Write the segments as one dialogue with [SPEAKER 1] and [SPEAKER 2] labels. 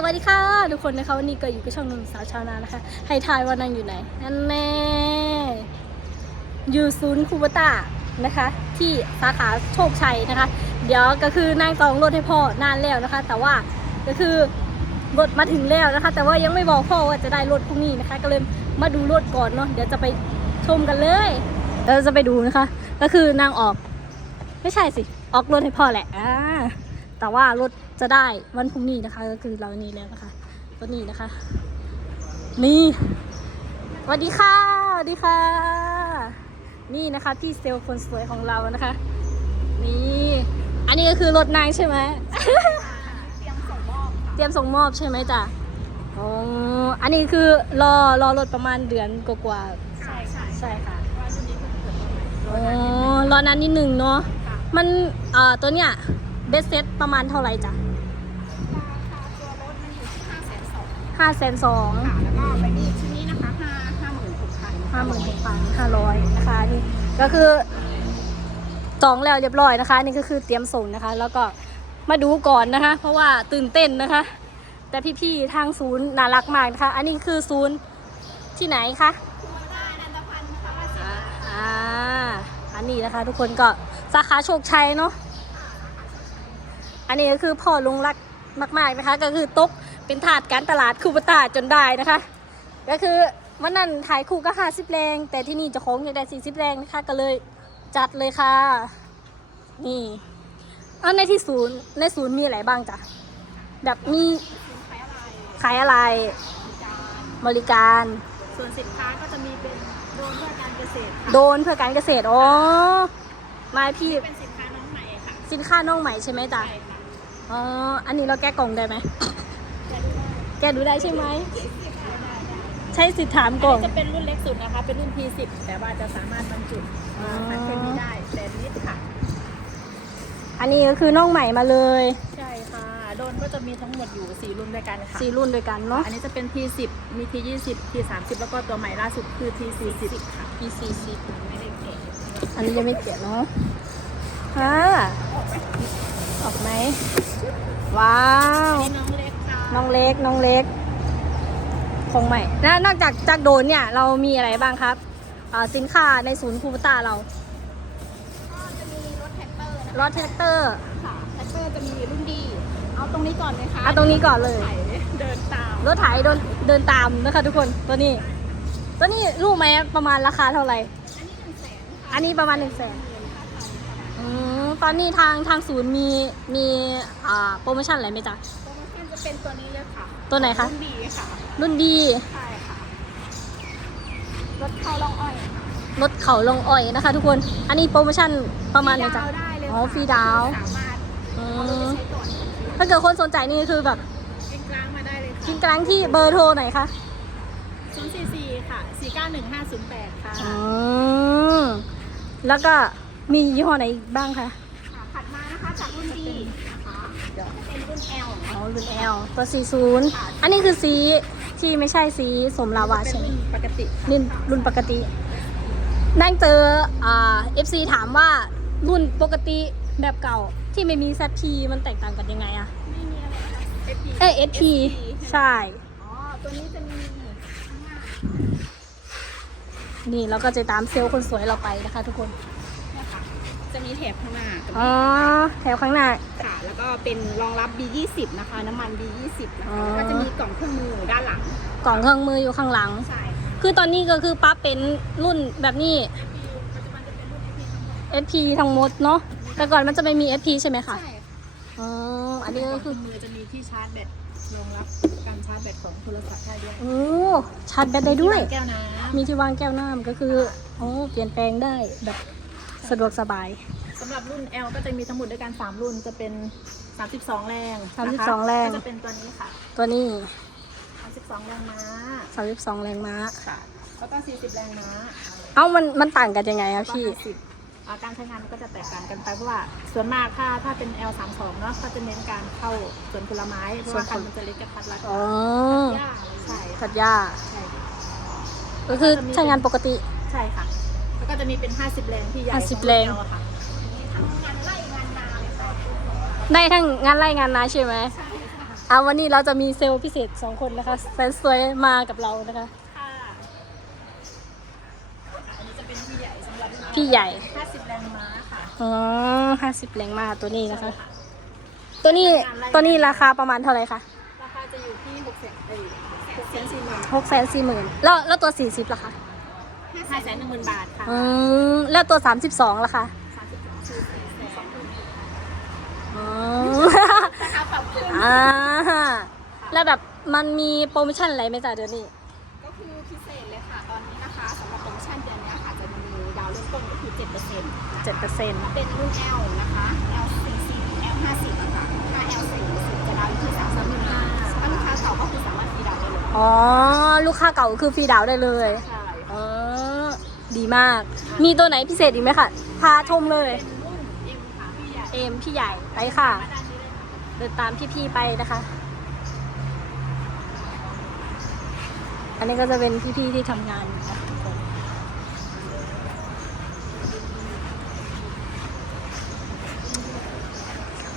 [SPEAKER 1] สวัสดีค่ะ ทุกคนนะคะวันนี้ก็อยู่กับช่องหนุ่มสาวชาวนานะคะ ให้ทายว่านางอยู่ไหนนั่นแน่อยู่ศูนย์คูบตานะคะ ที่สาขาโชคชัยนะคะ เดี๋ยวก็คือนางจองรถให้พ่อนานแล้วนะคะ แต่ว่าก็คือรถมาถึงแล้วนะคะ แต่ว่ายังไม่บอกพ่อว่าจะได้รถพรุ่งนี้นะคะ ก็เลยมาดูรถก่อนเนาะเดี๋ยวจะไปชมกันเลยเราจะไปดูนะคะ ก็คือนางออก ไม่ใช่สิ ออกรถให้พ่อแหละอ่า แต่ว่ารถจะได้วันพรุ่งนี้นะคะ ก็คือเรานี่แล้วนะคะรถนี้นะคะ นี่สวัสดีค่ะสวัสดีค่ะ นี่นะคะพี่เซลล์คนสวยของเรานะคะ นี่ อันนี้ก็คือรถนางใช่ไหมเตรียมส่งมอบใช่ไหมจ๊ะอ๋ออันนี้คือรอรอรถประมาณเดือนกว่าๆ
[SPEAKER 2] ใช่ใช่
[SPEAKER 1] ใช่ค่ะ
[SPEAKER 2] ว่ารุ่นนี้เพิ่งเกิดมาใหม่
[SPEAKER 1] อ๋อรอนานนิดหนึ่งเนาะ
[SPEAKER 2] ค่ะ
[SPEAKER 1] มันเอ่อตัวเนี้ย เบสเซ็ตประมาณเท่าไหร่จ้ะ
[SPEAKER 2] ราคาตัวรถมันอยู่ที่ห้าแสนสอง
[SPEAKER 1] ห้าแสนสอง
[SPEAKER 2] ค่ะแล้วก็ใบมีดชิ้นนี้นะคะห้าห้าหมื่นหกพัน
[SPEAKER 1] ห้าหมื่นหกพันห้าร้อยนะคะนี่ก็คือจองแล้วเรียบร้อยนะคะ นี่ก็คือเตรียมส่งนะคะ แล้วก็มาดูก่อนนะคะ เพราะว่าตื่นเต้นนะคะ แต่พี่ๆทางศูนย์น่ารักมากนะคะ อันนี้คือศูนย์ที่ไหนคะ
[SPEAKER 2] คูด้านันทพันธ์นะคะสิ
[SPEAKER 1] อ่าอันนี้นะคะ ทุกคนก็สาขาโชคชัยเนาะ อันนี้ก็คือพ่อลุงรักมากๆนะคะ ก็คือตกเป็นถาดการตลาดคูปตาจนได้นะคะ ก็คือวันนั้นถ่ายคู่ก็ห้าสิบแรง แต่ที่นี่เจะของอยากได้สี่สิบแรงนะคะก็เลยจัดเลยค่ะ นี่เอาในที่ศูนย์ในศูนย์มีอะไรบ้างจ๊ะแบบมี
[SPEAKER 2] สินค้าอะไร
[SPEAKER 1] ขายอะไร
[SPEAKER 2] บริการ
[SPEAKER 1] บริการ
[SPEAKER 2] ส่วนสินค้าก็จะมีเป็นโดรนเพื่อการเกษตรค่ะ
[SPEAKER 1] โดนเพื่อการเกษตรอ๋อมาพี่
[SPEAKER 2] เป็นสินค้าน้องใหม่ค่ะ
[SPEAKER 1] สินค้าน้องใหม่ใช่ไหมจ๊ะ
[SPEAKER 2] ใช่ค่ะ
[SPEAKER 1] อ๋อ อันนี้เราแก้กล่องได้ไหม แกดูได้ใช่ไหม ใช่สิทธิ์ถามกล่อง
[SPEAKER 2] จะเป็นรุ่นเล็กสุดนะคะ เป็นรุ่น P10 แต่ว่าจะสามารถบรรจุ
[SPEAKER 1] อ๋อ
[SPEAKER 2] สารเคมีได้แปดลิตรค่ะ
[SPEAKER 1] อันนี้ก็คือน้องใหม่มาเลย
[SPEAKER 2] ใช่ค่ะ โดนก็จะมีทั้งหมดอยู่ 4 รุ่นด้วยกันค่ะ
[SPEAKER 1] สี่รุ่นด้วยกันเนาะ
[SPEAKER 2] อันนี้จะเป็น T10 มี T20 T30 แล้วก็ตัวใหม่ล่าสุดคือ T40 ค่ะ
[SPEAKER 1] e c c
[SPEAKER 2] ไม่ได้เก๋
[SPEAKER 1] อันนี้ยังไม่เปลี่ยนเนาะฮะ ออกไหม ว้าว
[SPEAKER 2] นี่น้องเล็กค่ะ
[SPEAKER 1] น้องเล็ก น้องเล็กของใหม่แล้วนอกจากจากโดนเนี่ย เรามีอะไรบ้างครับอ่าสินค้าในศูนย์คูปตาเรา
[SPEAKER 2] ก็จะมีรถแท็กเตอร์นะ
[SPEAKER 1] รถแท็กเตอร์
[SPEAKER 2] ค่ะแท็กเตอร์จะมีรุ่นดี เอาตรงนี้ก่อนเลยค่ะ
[SPEAKER 1] เอาตรงนี้ก่อนเลย
[SPEAKER 2] ไถเดินตาม
[SPEAKER 1] รถไถเดินเดินตามนะคะทุกคน ตัวนี้ ตัวนี้รู้ไหมประมาณราคาเท่าไหร่
[SPEAKER 2] อันนี้หนึ่งแสนค่ะ
[SPEAKER 1] อันนี้ประมาณหนึ่งแสน อืมตอนนี้ทางทางศูนย์มีมีอ่าโปรโมชั่นอะไรไหมจ๊ะ
[SPEAKER 2] โปรโมชั่นจะเป็นตัวนี้เลยค่ะ
[SPEAKER 1] ตัวไหนคะ
[SPEAKER 2] รุ่นดีค่ะ
[SPEAKER 1] รุ่นดี
[SPEAKER 2] ใช่ค่ะรถเข้าล่องอ้อยค่ะ
[SPEAKER 1] รถเขาลงอ้อยนะคะ ทุกคน อันนี้โปรโมชั่นประมาณไหนจ๊ะ
[SPEAKER 2] ฟรีดาวได้เลย
[SPEAKER 1] อ๋อ
[SPEAKER 2] ค่ะ
[SPEAKER 1] ฟรีดาว
[SPEAKER 2] สามารถ
[SPEAKER 1] อื
[SPEAKER 2] เอารถ
[SPEAKER 1] ม
[SPEAKER 2] ไปใช้ก่อน
[SPEAKER 1] ถ้าเกิดคนสนใจนี่คือแบบ
[SPEAKER 2] เป็นกลางมาได้เลย
[SPEAKER 1] กิน
[SPEAKER 2] ค่ะ
[SPEAKER 1] กลางที่เบอร์โทรไหนอยคะ
[SPEAKER 2] 044ค่ะ491508 ค่ะ
[SPEAKER 1] อืมแล้วก็ มียี่ห้อไหนอีกบ้างคะ
[SPEAKER 2] ค่ะถัดมานะคะจากรุ่นดีนะคะจะเป็นรุ่น L
[SPEAKER 1] อ๋อรุ่น L ตัว 40 อันนี้คือสีที่ไม่ใช่สีสมลาวา
[SPEAKER 2] เป็น
[SPEAKER 1] ใช่ไหม
[SPEAKER 2] รุ่นปกติค่ะ
[SPEAKER 1] รุ่นรุ่นปกติ นั่งเจออ่า FC ถามว่ารุ่นปกติแบบเก่าที่ไม่มี ZP มันแตกต่างกันยังไงอะ
[SPEAKER 2] ไม่มีอะไรนะ SP
[SPEAKER 1] เอ้ย SP ใช่
[SPEAKER 2] อ๋อ ตัวนี้จะมีข้างหน้า
[SPEAKER 1] นี่เราก็จะตามเซลล์คนสวยเราไปนะคะทุกคน
[SPEAKER 2] เนี่ยค่ะ จะมีแถบข้างหน้ากับ
[SPEAKER 1] อ๋อแถวข้างหน้า
[SPEAKER 2] ค่ะ แล้วก็เป็นรองรับ B20 นะคะ น้ำมัน B20 นะ
[SPEAKER 1] อ๋
[SPEAKER 2] คะ
[SPEAKER 1] อ
[SPEAKER 2] ก็จะมีกล่องเครื่องมือด้านหลัง
[SPEAKER 1] กล่องเครื่องมืออยู่ข้างหลัง
[SPEAKER 2] ใช่
[SPEAKER 1] คือตอนนี้ก็คือปั๊บเป็นรุ่นแบบนี้
[SPEAKER 2] ปัจจุบันจะเป็นรุ่น SP ทั้งหมด
[SPEAKER 1] SP ทั้งหมดเนาะ แต่ก่อนมันจะไม่มี SP ใช่ไหมคะ
[SPEAKER 2] ใช่
[SPEAKER 1] อ๋อ อันนี้ก็คือ
[SPEAKER 2] มือจะมีที่ชาร์จแบตรองรับการชาร์จแบตของโทรศัพท์ได้ด้วย
[SPEAKER 1] โอ้ ชาร์จแบตได้ด้วย
[SPEAKER 2] มีแก้วน้
[SPEAKER 1] มีที่วางแก้วน้ำก็คือ โอ้ เปลี่ยนแปลงได้แบบ สะดวกสบายำ
[SPEAKER 2] สำหรับรุ่น L ก็จะมีทั้งหมดด้วยกัน 3 รุ่นจะเป็น 32 แรงนะคะ
[SPEAKER 1] 32แรง
[SPEAKER 2] ก็จะเป็นตัวนี้ค่ะ
[SPEAKER 1] ตัวนี้
[SPEAKER 2] 32แรงม้า
[SPEAKER 1] 32 แรงม้า
[SPEAKER 2] ค่ะ แล้วก็ 40 แรงม้า
[SPEAKER 1] เอ้ามันมันต่างกันยังไงอะ
[SPEAKER 2] แล้วก็
[SPEAKER 1] พี่
[SPEAKER 2] 50อ่าการใช้งานมันก็จะแตกต่างกันไปเพราะว่าส่วนมากถ้าถ้าเป็น L 3 2เนาะก็จะเน้นการเข้าสวนผลไม้เพราะว่าคันมันจะเล็กกระทัดรัด
[SPEAKER 1] อ๋อ
[SPEAKER 2] หญ้าใช่
[SPEAKER 1] ตัดหญ้า
[SPEAKER 2] ใช่ค่ะ
[SPEAKER 1] ก็คือใช้งานปกติ
[SPEAKER 2] ใช่ค่ะ แล้วก็จะมีเป็น 50 แรงที่ใหญ่
[SPEAKER 1] 50แรง
[SPEAKER 2] ของ L อะค่ะทั้งงานไล่งานนาเลยค่ะ
[SPEAKER 1] ได้ทั้งงานไร่งานนาใช่ไหม
[SPEAKER 2] ใช่ค่ะ
[SPEAKER 1] อะวันนี้เราจะมีเซลล์พิเศษสองคนนะคะแสนสวยมากับเรานะคะ
[SPEAKER 2] ค่ะอันนี้จะเป็นพี่ใหญ่สำหรับ
[SPEAKER 1] พี่ใหญ่
[SPEAKER 2] 50 แรงม้าค่ะ
[SPEAKER 1] อ๋อห้าสิบแรงมากตัวนี้นะคะ ตัวนี้ตัวนี้ราคาประมาณเท่าไหร่คะ
[SPEAKER 2] ราคาจะอยู่ที่6แสนเอ้ย6แสนสี่หมื่น
[SPEAKER 1] หกแสนสี่หมื่นแล้วแล้วตัวสี่สิบล่ะคะ
[SPEAKER 2] ห้าแสนหนึ่งหมื่นบาทค่ะ
[SPEAKER 1] อืมแล้วตัวสามสิบสองล่ะคะ
[SPEAKER 2] สามสิบสองคือสี่แสนสองหมื่น
[SPEAKER 1] อ๋อ
[SPEAKER 2] ราคาปรับขึ้น
[SPEAKER 1] อ่าแล้วแบบมันมีโปรโมชั่นอะไรไหมจ๊ะเดือนนี้
[SPEAKER 2] ก็คือพิเศษเลยค่ะ ตอนนี้นะคะสำหรับโปรโมชั่นเดือนนี้ค่ะ จะมีดาวเริ่มต้นก็คือ7%เเจ็
[SPEAKER 1] ดเปอร์เซ็นต์
[SPEAKER 2] เป็นรุ่น L นะคะ L 40 L 50อะค่ะถ้า L 40จะดาวอยู่ที่3 3 5 0 0ถ้าลูกค้าเก่าก็คือสามารถฟรีดาวน์ได้เลย
[SPEAKER 1] อ๋อ ลูกค้าเก่าคือฟรีดาวน์ได้เลย
[SPEAKER 2] ใช่
[SPEAKER 1] อ๋อ ดีมาก มีตัวไหนพิเศษอีกไหมคะ พาชมเลย
[SPEAKER 2] เอ
[SPEAKER 1] มพี่ใหญ่ไปค่ะ
[SPEAKER 2] เดิ
[SPEAKER 1] นตามพี่ๆไปนะคะ อันนี้ก็จะเป็นพี่ๆที่ทำงานนะคน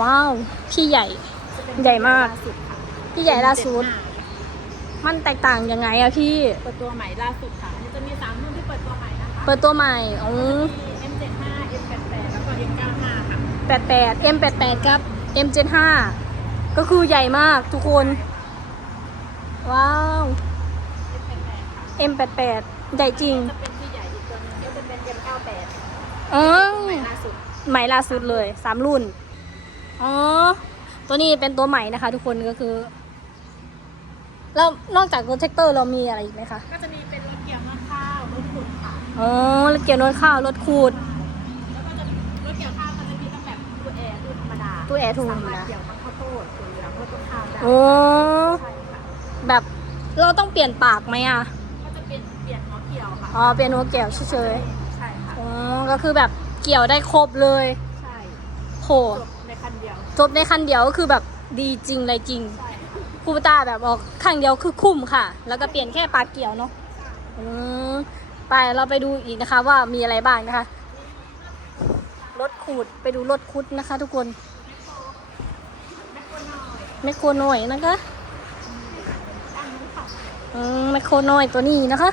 [SPEAKER 1] ว้าว พี่ใหญ่ ใหญ่มาก พี่ใหญ่ล่าสุด มันแตกต่างยังไงอะพี่
[SPEAKER 2] ตัวใหม่ล่าสุดค่ะ เปิดตัวใหม่
[SPEAKER 1] อ๋อ
[SPEAKER 2] มี M75 M88 แล้วก็ M95 ค่ะ
[SPEAKER 1] แปดแปด M แปดแปดครับ M เจ็ดห้าก็คือใหญ่มากทุกคน ว้าว
[SPEAKER 2] M88 ค่ะ
[SPEAKER 1] M แปดแปดใหญ่จริง
[SPEAKER 2] จะเป็นพี่ใหญ่อีกตัวหนึงก็จะเป็น M98
[SPEAKER 1] อ๋อ
[SPEAKER 2] ใหม่ล่าสุด
[SPEAKER 1] ใหม่ล่าสุดเลยสามรุ่น อ๋อ ตัวนี้เป็นตัวใหม่นะคะทุกคนก็คือ แล้วนอกจากรถแท็กเตอร์เรามีอะไรอีกไหมคะ
[SPEAKER 2] ก็จะมีเป็นรถเกี่ยวมะข้าวรถขุ ดค่ะ
[SPEAKER 1] อ๋อรถเกี่ยวรถข้าวรถขูด
[SPEAKER 2] แล้วก็จะรถเกี่ยวข้าวมันจะมีตั้งแบบตู้แอร์ตู้ธรรมดา
[SPEAKER 1] ตู้แอร์ธรรมดา
[SPEAKER 2] สามารถเกี่ยวทั้งข้าวโพดถั่วเหลืองแล้วก็ข้าวได้
[SPEAKER 1] โอ้
[SPEAKER 2] ใช่ค่ะ
[SPEAKER 1] แบบเราต้องเปลี่ยนปากไหมอะ
[SPEAKER 2] ก็จะเป็นเปลี่ยนหัวเกี่ยวค่ะ
[SPEAKER 1] อ๋อเปลี่ยนหัวเกี่ยวเฉย
[SPEAKER 2] ใช่ค่ะ
[SPEAKER 1] ๆอ๋อก็คือแบบเกี่ยวได้ครบเลย
[SPEAKER 2] ใช่
[SPEAKER 1] โห
[SPEAKER 2] จบในคันเดียว
[SPEAKER 1] จบในคันเดียวก็คือแบบดีจริงอะไรจริง
[SPEAKER 2] ใช่
[SPEAKER 1] คูปตาแบบออกข้างเดียวคือคุ้มค่ะ แล้วก็เปลี่ยนแค่ปากเกี่ยวเนาะอืม ไปเราไปดูอีกนะคะว่ามีอะไรบ้างนะคะรถขูดไปดูรถคุดนะคะ ทุกคนแมคโครน่อยนะคะอืมแมคโครน่อยตัวนี้นะคะ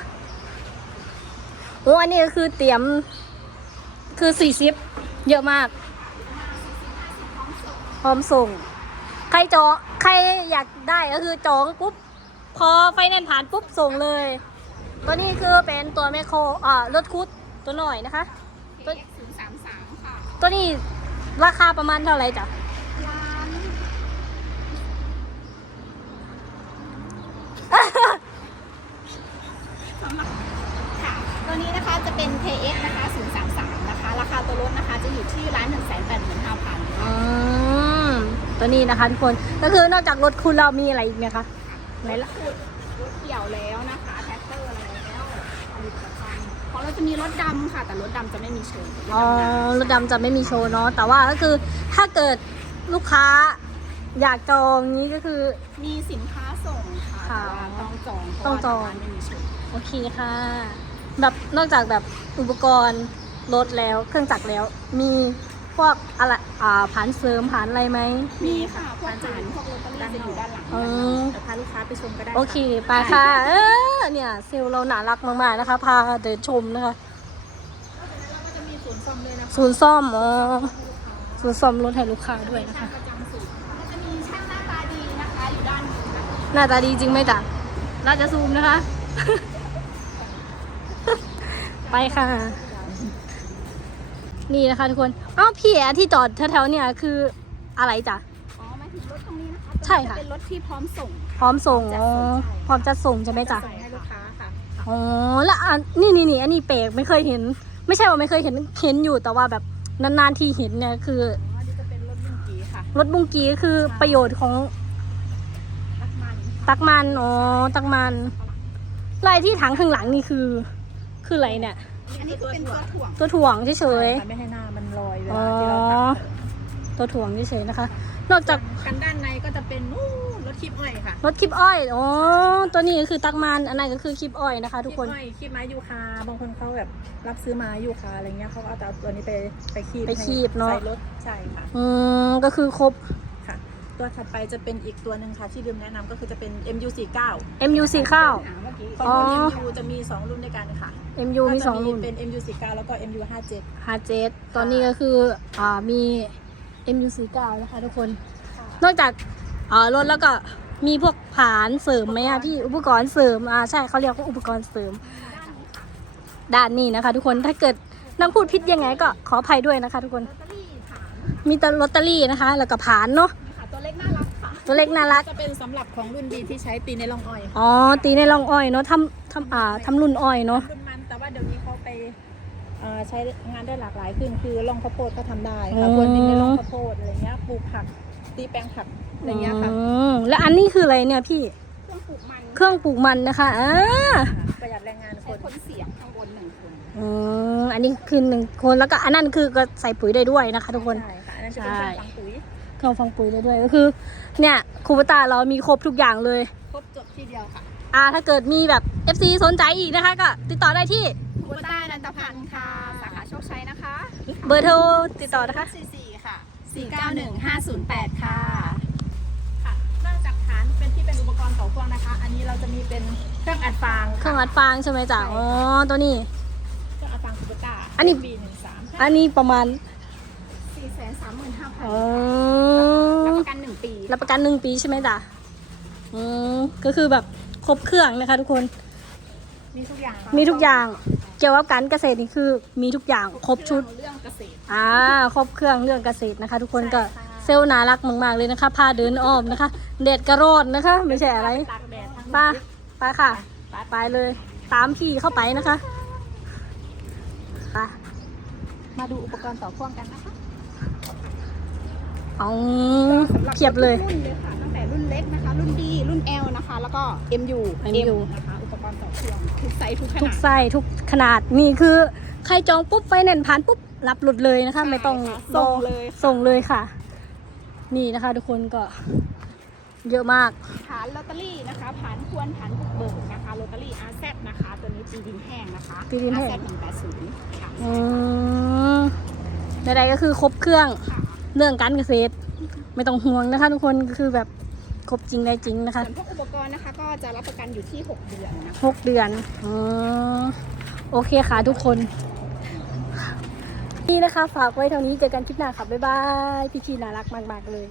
[SPEAKER 1] โอ้อันนี้ก็คือเตรียมคือสี่สิบเยอะมากพร้อมส่ง ใครจองใครอยากได้ก็คือจองปุ๊บ พอไฟแนนซ์ผ่านปุ๊บส่งเลย ตัวนี้คือเป็นตัวแมคโครอ่ารถคุดตัวหน่อยนะคะ
[SPEAKER 2] ตัว X 0 3 3ค่ะ
[SPEAKER 1] ตัวนี้ราคาประมาณเท่าไหร่จ้ะ
[SPEAKER 2] ร้านค่ะ ตัวนี้นะคะจะเป็น KX นะคะ033นะคะ ราคาตัวรถนะคะจะอยู่ที่ร้าน1 8 5 0 0 0
[SPEAKER 1] อืมตัวนี้นะคะทุกคนก็คือนอกจากรถคุณเรามีอะไรอีกไหมคะไหนละ
[SPEAKER 2] ขุดรถเกี่ยวแล้วนะคะแท็กเตอร์อะไรแล้วผลิตภั ณฑ์ของเราจะมีรถดำค่ะ แต่รถดำจะไม่มีโชว์
[SPEAKER 1] อ๋อรถดำจะไม่มีโชว์เนาะแต่ว่าก็คือถ้าเกิดลูกค้าอยากจองนี้ก็คือ
[SPEAKER 2] มีสินค้าส่งค่ะ
[SPEAKER 1] ค่ะ
[SPEAKER 2] แต่ว่าต้องจองเพราะ
[SPEAKER 1] ต้องจอง
[SPEAKER 2] ว่าทาร้านไม่มีโชว์
[SPEAKER 1] โอเคค่ะ แบบนอกจากแบบอุปกรณ์รถแล้วเครื่องจักรแล้วมี พวกอะไรอ่าผ่านเสริมผ่านอะไรไหม
[SPEAKER 2] มีค่ะพวกจานพวกโรตารี่จะอยู่ด้านหลัง
[SPEAKER 1] อ๋อ
[SPEAKER 2] เดี๋ยวพาลูกค้าไปชมก็ได้
[SPEAKER 1] โอเคไปค่ะ เออ เนี่ยเซลล์เราน่ารักมาก ๆ นะคะ พาเดินชมนะคะ
[SPEAKER 2] แล้วก็จะมีศูนย์ซ่อมด้วยนะคะ
[SPEAKER 1] ศูนย์ซ่อมอ๋อศูนย์ซ่อมรถให้ลูกค้าด้วยนะคะ
[SPEAKER 2] ประจำศูนย์ก็จะมีช่างหน้าตาดีนะคะอยู่ด้านนี้ค่ะ
[SPEAKER 1] หน้าตาดีจริงไหมจ๊ะน่าจะซูมนะคะ ไปค่ะ นี่นะคะทุกคนอ้าวพี่อะที่จอดแถวๆเนี่ยคืออะไรจ๊ะ
[SPEAKER 2] อ๋อหมายถึงรถตรงนี้นะคะ
[SPEAKER 1] ใช่ค่ะ
[SPEAKER 2] เป็นรถที่พร้อมส่ง
[SPEAKER 1] พร้อมส่ง
[SPEAKER 2] จัด
[SPEAKER 1] อ๋อ
[SPEAKER 2] ส่งใช่
[SPEAKER 1] พร้อมจะส่งใช่ไหมจ๊ะ
[SPEAKER 2] ส่งให้ลูกค้าค่ะ
[SPEAKER 1] อ๋อแล้วอันนี่นี่นี่อันนี้แปลกไม่เคยเห็น ไม่ใช่ว่าไม่เคยเห็นเห็นอยู่แต่ว่าแบบนานๆที่เห็นเนี่ยคือ
[SPEAKER 2] อันนี้จะเป็นรถรุ่นกีค่ะ
[SPEAKER 1] รถบุ้งกีก็คือประโยชน์ของ
[SPEAKER 2] รักมัน
[SPEAKER 1] ตักมันอ๋อตักมันลายที่ถังข้างหลังนี่คือ คืออะไรเนี่ย
[SPEAKER 2] อันนี้คือเป็นตัวถ่วง
[SPEAKER 1] ตัวถ่วงเฉย
[SPEAKER 2] ไม่ให้หน้ามันลอยเว
[SPEAKER 1] ๆอ๋อ
[SPEAKER 2] ลาที่เราตัด
[SPEAKER 1] ตัวถ่วงเฉยๆนะคะ นอกจาก
[SPEAKER 2] กันด้านในก็จะเป็นนู่นรถคีบอ้อยค่ะ
[SPEAKER 1] รถคลิปอ้อยอ๋อตัวนี้ก็คือตักมันอันนั้นก็คือคลิปอ้อยนะคะ ทุกคน
[SPEAKER 2] คีบอ้อยคีบไม้ยูคาบางคนเขาแบบรับซื้อไม้ยูคาอะไรเงี้ยเขาก็เอาแต่เอาตัวนี้ไปไปคีบ
[SPEAKER 1] ไปคีบ
[SPEAKER 2] ให้
[SPEAKER 1] เนอะ
[SPEAKER 2] ใส่รถใช่ค่ะ
[SPEAKER 1] อืมก็คือครบ
[SPEAKER 2] ค่ะ ตัวถัดไปจะเป็นอีกตัวหนึ่งค่ะที่ลืมแนะนำก็คือจะเป็น MU49
[SPEAKER 1] MU สีข้าว
[SPEAKER 2] ของ
[SPEAKER 1] อ๋อ
[SPEAKER 2] รุ่น MU จะมี 2 รุ่นด้วยกันค่ะ
[SPEAKER 1] MU มี
[SPEAKER 2] ก็
[SPEAKER 1] ส
[SPEAKER 2] จะ
[SPEAKER 1] องรุ่น
[SPEAKER 2] เป็น MU49 แล้วก็ MU57
[SPEAKER 1] ฮาเจตตอนนี้ก็คืออ่ามี MU สีเก้านะคะทุกคนนอกจากอ่ารถแล้วก็มีพวกผานเสริมไหมอะพี่อุปกรณ์เสริมอ่าใช่เขาเรียกว่าอุปกรณ์เสริม ด้านนี้นะคะ ทุกคนถ้าเกิดนั่งพูดพิษยังไงก็ขออภัยด้วยนะคะ ทุกคน
[SPEAKER 2] ลอตเตอรี่ฐาน
[SPEAKER 1] มีแต่ลอตเตอรี่นะคะ แล้วก็ผานเนาะ
[SPEAKER 2] ค่ะตัว เล็กน่ารักค่ะ
[SPEAKER 1] ตัวเล็กน่ารัก
[SPEAKER 2] จะเป็นสำหรับของรุ่นดีที่ใช้ตีในร่องอ้อย
[SPEAKER 1] อ๋อ ตีในร่องอ้อยเนาะทำทำอ่าทำรุ่นอ้อยเนาะ
[SPEAKER 2] รุ่นมันแต่ว่าเดี๋ยวนี้เขาไปเอ่อใช้งานได้หลากหลายขึ้นคือร่องข้าวโพดก็ทำได้ค่ะ
[SPEAKER 1] อืม
[SPEAKER 2] ควรดินในร่องข้าวโพดอะไรเงี้ยปลูกผักตีแปลงผักอะไรเงี้ยค่ะ
[SPEAKER 1] อืมแล้วอันนี้คืออะไรเนี่ยพี่
[SPEAKER 2] เครื่องปลูกมัน
[SPEAKER 1] เครื่องปลูกมันนะคะอ่า
[SPEAKER 2] ประหยัดแรงงานค
[SPEAKER 3] ใช้
[SPEAKER 2] น
[SPEAKER 3] คนเสียงข้างบนหนึ่งคน
[SPEAKER 1] อืมอันนี้คือหนึ่งคนแล้วก็อันนั้นคือก็ใส่ปุ๋ยได้ด้วยนะคะ ทุกคน
[SPEAKER 2] ใช่ค่ะอันนั้นจะเป็นเครื่องฝัง ปุ๋ย
[SPEAKER 1] เครื่องฟังปุ๋ยได้ด้วยก็คือ เนี่ยคูปตาเรามีครบทุกอย่างเลย
[SPEAKER 2] ครบจบที่เดียวค่ะ
[SPEAKER 1] อ่าถ้าเกิดมีแบบ FC สนใจอีกนะคะ ก็ติดต่อได้ที่
[SPEAKER 3] คูเบต้านันตพันธ์ค่ะ สาขาโชคชัยนะคะ
[SPEAKER 1] เบอร์โทรติดต่อนะคะ
[SPEAKER 3] 44ค่ะ491508 ค่ะ
[SPEAKER 2] ค่ะนอกจากฐานเป็นที่เป็นอุปกรณ์ต่อพ่วงนะคะ อันนี้เราจะมีเป็นเครื่องอัดฟาง
[SPEAKER 1] เครื่องอัดฟางใช่ไหมจ๊ะอ๋อตัวนี้
[SPEAKER 2] เครื่องอัดฟางคูเปต้า
[SPEAKER 1] อันนี้
[SPEAKER 2] ปีหนึ่งสาม
[SPEAKER 1] อันนี้ประมาณ
[SPEAKER 3] 435,000
[SPEAKER 1] อ๋อ
[SPEAKER 3] รับประกัน1ปี
[SPEAKER 1] รับประกันหนึ่งปีใช่ไหมจ๊ะอืมก็คือแบบครบเครื่องนะคะทุกคน
[SPEAKER 2] มีทุกอย่าง
[SPEAKER 1] มีทุกอย่างเกี่ยวกับการเกษตรนี่คือมีทุกอย่างครบชุด
[SPEAKER 3] เรื่องเกษตร
[SPEAKER 1] อ่าครบเครื่องเรื่องเกษตรนะคะ ทุกคนก็เซลล์น่ารักมากๆเลยนะคะพาเดินอ้อมนะคะเด็ดกระโรดนะคะ ไม่ใช่อะไร
[SPEAKER 2] ตากแดดทั้ง
[SPEAKER 1] ไปไปค่ะไปเลย ตามพี่เข้าไปนะคะไป
[SPEAKER 2] มาดูอุปกรณ์ต่อพ่วงกันนะคะ
[SPEAKER 1] เอา
[SPEAKER 3] สำหรับ
[SPEAKER 1] เพียบเลย
[SPEAKER 3] รุ่นเลยค่ะตั้งแต่รุ่นเล็กนะคะ รุ่น D รุ่น L นะคะ แล้วก็ MU
[SPEAKER 1] MU
[SPEAKER 3] M นะคะ อุปกรณ์ต่อเครื่องทุกไซส์ทุกข
[SPEAKER 1] ทุก
[SPEAKER 3] นาด
[SPEAKER 1] ไส้ทุกขนาดนี่คือ ใครจองปุ๊บไฟแนนซ์ผ่านปุ๊บรับหลุดเลยนะคะ ไม่ต้อง
[SPEAKER 3] ค่ะ
[SPEAKER 1] ร
[SPEAKER 3] ส่
[SPEAKER 1] อง
[SPEAKER 3] เลย
[SPEAKER 1] ส่งเลยค่ะ นี่นะคะ ทุกคนก็ เยอะมาก
[SPEAKER 3] ฐานลอตเตอรี่นะคะฐานควรฐานบุกเบิกนะคะลอตเตอรี่ RZ นะคะ ตัวนี้ตีดินแห้งนะคะ
[SPEAKER 1] ตีดินแห้ง
[SPEAKER 3] RZ 180ค่ะ
[SPEAKER 1] อืมใดๆก็คือครบเครื่อง
[SPEAKER 3] ค่ะ
[SPEAKER 1] เรื่องการเกษตร ไม่ต้องห่วงนะคะทุกคนก็คือแบบครบจริงได้จริงนะคะ
[SPEAKER 3] ส่วนพวกอุปกรณ์นะคะ ก็จะรับประกันอยู่ที่ 6 เดือนนะคะ
[SPEAKER 1] หกเดือนออโอเคค่ะทุกคน นี่นะคะ ฝากไว้เท่านี้เจอกันคลิปหน้าค่ะบ๊ายบายพี่ชีน่ารักมากๆเลย